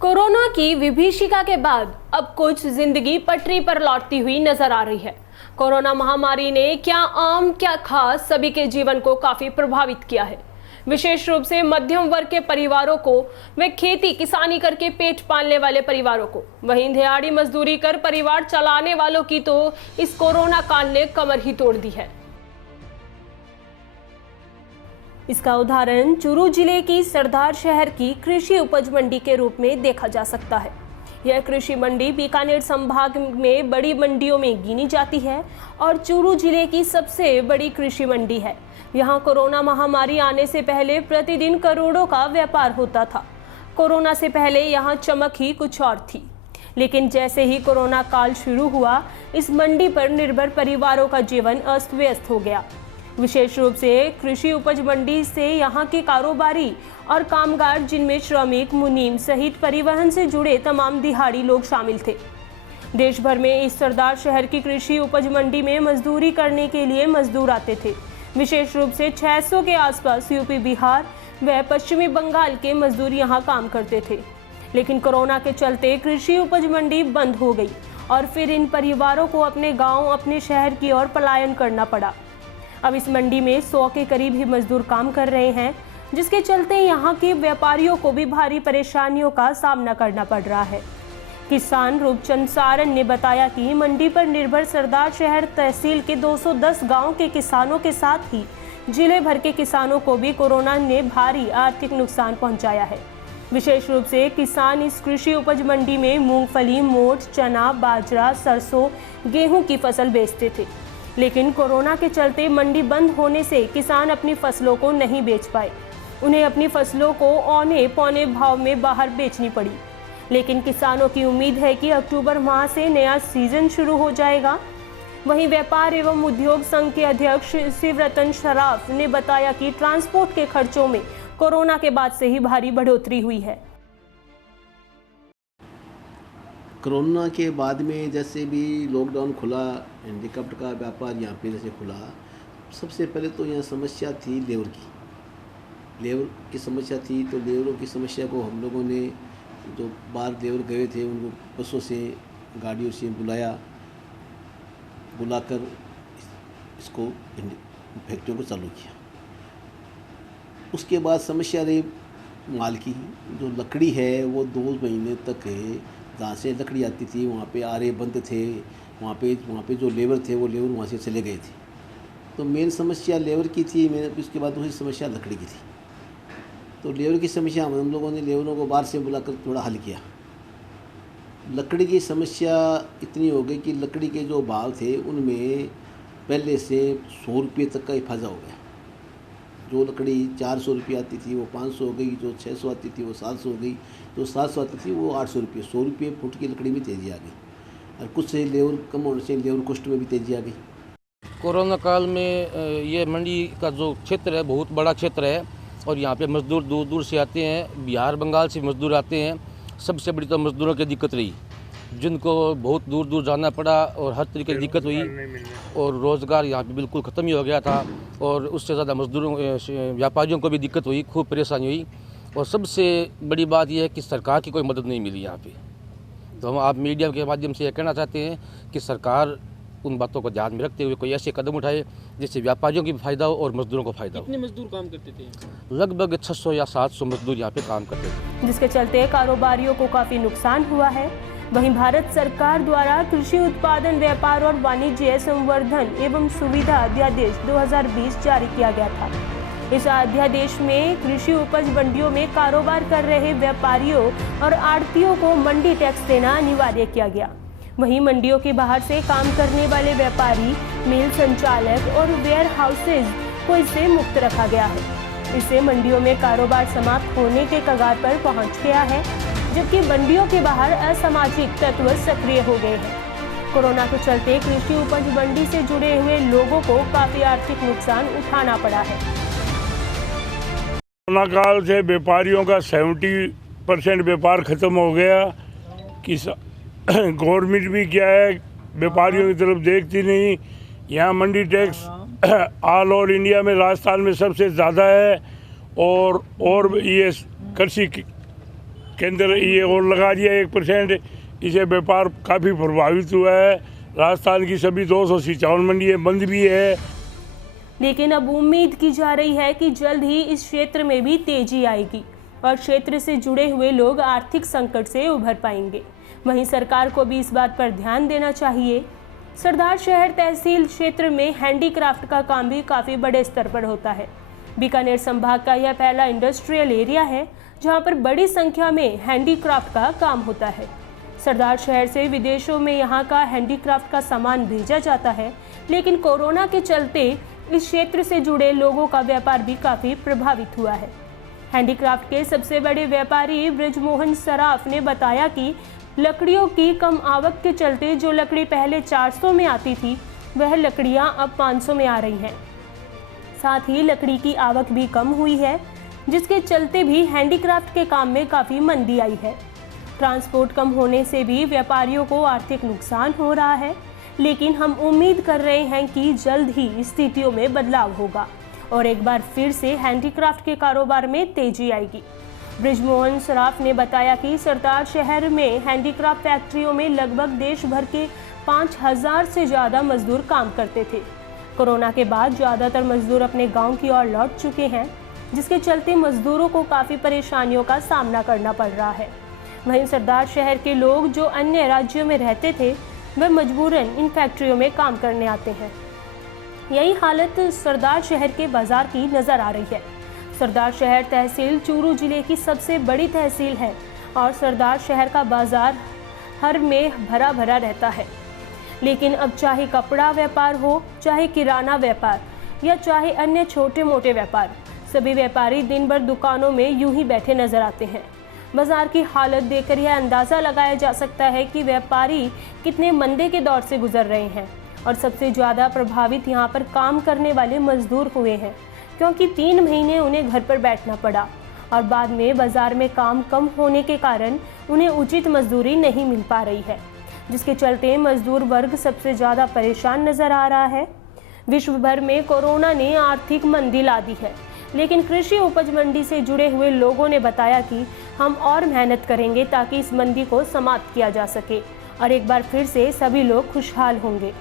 Corona की विभीषिका के बाद अब कुछ जिंदगी पटरी पर लौटती हुई नजर आ रही है। कोरोना महामारी ने क्या आम क्या खास सभी के जीवन को काफी प्रभावित किया है। विशेष रूप से मध्यम वर्ग के परिवारों को, वे खेती किसानी करके पेट पालने वाले परिवारों को, वहीं दिहाड़ी मजदूरी कर परिवार चलाने वालों की तो इस कोरोना काल ने कमर ही तोड़ दी है। इसका उदाहरण चूरू जिले की सरदार शहर की कृषि उपज मंडी के रूप में देखा जा सकता है। यह कृषि मंडी बीकानेर संभाग में बड़ी मंडियों में गिनी जाती है और चूरू जिले की सबसे बड़ी कृषि मंडी है। यहाँ कोरोना महामारी आने से पहले प्रतिदिन करोड़ों का व्यापार होता था। कोरोना से पहले यहाँ चमक ही कुछ और थी, लेकिन जैसे ही कोरोना काल शुरू हुआ, इस मंडी पर निर्भर परिवारों का जीवन अस्त व्यस्त हो गया। विशेष रूप से कृषि उपज मंडी से यहाँ के कारोबारी और कामगार, जिनमें श्रमिक, मुनीम सहित परिवहन से जुड़े तमाम दिहाड़ी लोग शामिल थे। देश भर में इस सरदार शहर की कृषि उपज मंडी में मजदूरी करने के लिए मजदूर आते थे। विशेष रूप से 600 के आसपास यूपी, बिहार व पश्चिमी बंगाल के मजदूर यहाँ काम करते थे। लेकिन कोरोना के चलते कृषि उपज मंडी बंद हो गई और फिर इन परिवारों को अपने गाँव, अपने शहर की ओर पलायन करना पड़ा। अब इस मंडी में 100 के करीब ही मजदूर काम कर रहे हैं, जिसके चलते यहाँ के व्यापारियों को भी भारी परेशानियों का सामना करना पड़ रहा है। किसान रूपचंद सारन ने बताया कि मंडी पर निर्भर सरदार शहर तहसील के 210 गांव के किसानों के साथ ही जिले भर के किसानों को भी कोरोना ने भारी आर्थिक नुकसान पहुंचाया है। विशेष रूप से किसान इस कृषि उपज मंडी में मूंगफली, मोठ, चना, बाजरा, सरसों, गेहूं की फसल बेचते थे। लेकिन कोरोना के चलते मंडी बंद होने से किसान अपनी फसलों को नहीं बेच पाए। उन्हें अपनी फसलों को औने पौने भाव में बाहर बेचनी पड़ी। लेकिन किसानों की उम्मीद है कि अक्टूबर माह से नया सीजन शुरू हो जाएगा। वहीं व्यापार एवं उद्योग संघ के अध्यक्ष शिवरतन शराफ ने बताया कि ट्रांसपोर्ट के खर्चों में कोरोना के बाद से ही भारी बढ़ोतरी हुई है। कोरोना के बाद में जैसे भी लॉकडाउन खुला, हैंडीक्राफ्ट का व्यापार यहाँ पे जैसे खुला, सबसे पहले तो यहाँ समस्या थी लेबर की समस्या थी। तो लेबरों की समस्या को हम लोगों ने, जो बाहर लेबर गए थे, उनको बसों से, गाड़ियों से बुलाकर इसको फैक्ट्रियों को चालू किया। उसके बाद समस्या रही माल की। जो लकड़ी है वो 2 महीने तक है, जहाँ से लकड़ी आती थी वहाँ पे आरे बंद थे। वहाँ पे जो लेबर थे वो लेबर वहाँ से चले गए थे। तो मेन समस्या लेबर की थी। उसके बाद दूसरी समस्या लकड़ी की थी। तो लेबर की समस्या हम लोगों ने लेबरों को बाहर से बुलाकर थोड़ा हल किया। लकड़ी की समस्या इतनी हो गई कि लकड़ी के जो भाव थे उनमें पहले से 100 रुपये तक का इफाजा हो गया। जो लकड़ी 400 रुपये आती थी वो 500 हो गई, जो 600 आती थी वो 700 हो गई, जो 700 आती थी वो 800 रुपये। 100 रुपये फुट की लकड़ी में तेज़ी आ गई और कुछ से लेबर कम होने से लेबर कॉस्ट में भी तेज़ी आ गई। कोरोना काल में ये मंडी का जो क्षेत्र है बहुत बड़ा क्षेत्र है और यहाँ पे मज़दूर दूर दूर से आते हैं। बिहार, बंगाल से मज़दूर आते हैं। सबसे बड़ी तो मज़दूरों की दिक्कत रही, जिनको बहुत दूर दूर जाना पड़ा और हर तरीके की दिक्कत हुई और रोज़गार यहाँ पे बिल्कुल ख़त्म ही हो गया था। और उससे ज़्यादा मज़दूरों, व्यापारियों को भी दिक्कत हुई, खूब परेशानी हुई। और सबसे बड़ी बात यह है कि सरकार की कोई मदद नहीं मिली यहाँ पे। तो हम आप मीडिया के माध्यम से यह कहना चाहते हैं कि सरकार उन बातों को ध्यान में रखते हुए कोई ऐसे कदम उठाए जिससे व्यापारियों की भी फायदा हो और मजदूरों को फायदा हो। कितने मजदूर काम करते थे? लगभग 600 या 700 मजदूर यहाँ पे काम करते थे, जिसके चलते कारोबारियों को काफी नुकसान हुआ है। वहीं भारत सरकार द्वारा कृषि उत्पादन, व्यापार और वाणिज्य संवर्धन एवं सुविधा अध्यादेश 2020 जारी किया गया था। इस अध्यादेश में कृषि उपज मंडियों में कारोबार कर रहे व्यापारियों और आढ़तियों को मंडी टैक्स देना अनिवार्य किया गया। वहीं मंडियों के बाहर से काम करने वाले व्यापारी, मिल संचालक और वेयर हाउसेज को इससे मुक्त रखा गया है। इससे मंडियों में कारोबार समाप्त होने के कगार पर पहुंच गया है, जबकि मंडियों के बाहर असामाजिक तत्व सक्रिय हो गए हैं। कोरोना के चलते कृषि उपज मंडी से जुड़े हुए लोगों को काफी आर्थिक नुकसान उठाना पड़ा है। कोरोना काल से व्यापारियों का 70% व्यापार खत्म हो गया। गवर्नमेंट भी क्या है, व्यापारियों की तरफ देखती नहीं। यहाँ मंडी टैक्स ऑल ओवर इंडिया में राजस्थान में सबसे ज़्यादा है और ये कृषि केंद्र ये और लगा दिया 1%। इससे व्यापार काफ़ी प्रभावित हुआ है। राजस्थान की सभी 257 मंडियाँ बंद भी है। लेकिन अब उम्मीद की जा रही है कि जल्द ही इस क्षेत्र में भी तेजी आएगी और क्षेत्र से जुड़े हुए लोग आर्थिक संकट से उभर पाएंगे। वहीं सरकार को भी इस बात पर ध्यान देना चाहिए। सरदार शहर तहसील क्षेत्र में हैंडीक्राफ्ट का काम भी काफ़ी बड़े स्तर पर होता है। बीकानेर संभाग का यह पहला इंडस्ट्रियल एरिया है जहां पर बड़ी संख्या में हैंडीक्राफ्ट का काम होता है। सरदार शहर से विदेशों में यहां का हैंडीक्राफ्ट का सामान भेजा जाता है, लेकिन कोरोना के चलते इस क्षेत्र से जुड़े लोगों का व्यापार भी काफ़ी प्रभावित हुआ है। हैंडीक्राफ्ट के सबसे बड़े व्यापारी ब्रिजमोहन सराफ ने बताया कि लकड़ियों की कम आवक के चलते जो लकड़ी पहले 400 में आती थी वह लकड़ियां अब 500 में आ रही हैं। साथ ही लकड़ी की आवक भी कम हुई है, जिसके चलते भी हैंडीक्राफ्ट के काम में काफ़ी मंदी आई है। ट्रांसपोर्ट कम होने से भी व्यापारियों को आर्थिक नुकसान हो रहा है, लेकिन हम उम्मीद कर रहे हैं कि जल्द ही स्थितियों में बदलाव होगा और एक बार फिर से हैंडीक्राफ्ट के कारोबार में तेजी आएगी। ब्रिजमोहन सराफ ने बताया कि सरदार शहर में हैंडीक्राफ्ट फैक्ट्रियों में लगभग देश भर के 5000 से ज़्यादा मजदूर काम करते थे। कोरोना के बाद ज़्यादातर मजदूर अपने गांव की ओर लौट चुके हैं, जिसके चलते मजदूरों को काफ़ी परेशानियों का सामना करना पड़ रहा है। वहीं सरदार शहर के लोग जो अन्य राज्यों में रहते थे वह मजबूरन इन फैक्ट्रियों में काम करने आते हैं। यही हालत सरदार शहर के बाजार की नज़र आ रही है। सरदार शहर तहसील चूरू जिले की सबसे बड़ी तहसील है और सरदार शहर का बाजार हर में भरा भरा रहता है। लेकिन अब चाहे कपड़ा व्यापार हो, चाहे किराना व्यापार या चाहे अन्य छोटे मोटे व्यापार, सभी व्यापारी दिन भर दुकानों में यूं ही बैठे नजर आते हैं। बाजार की हालत देखकर यह अंदाज़ा लगाया जा सकता है कि व्यापारी कितने मंदे के दौर से गुजर रहे हैं और सबसे ज़्यादा प्रभावित यहाँ पर काम करने वाले मजदूर हुए हैं, क्योंकि 3 महीने उन्हें घर पर बैठना पड़ा और बाद में बाज़ार में काम कम होने के कारण उन्हें उचित मजदूरी नहीं मिल पा रही है, जिसके चलते मजदूर वर्ग सबसे ज़्यादा परेशान नज़र आ रहा है। विश्व भर में कोरोना ने आर्थिक मंदी ला दी है, लेकिन कृषि उपज मंडी से जुड़े हुए लोगों ने बताया कि हम और मेहनत करेंगे ताकि इस मंदी को समाप्त किया जा सके और एक बार फिर से सभी लोग खुशहाल होंगे।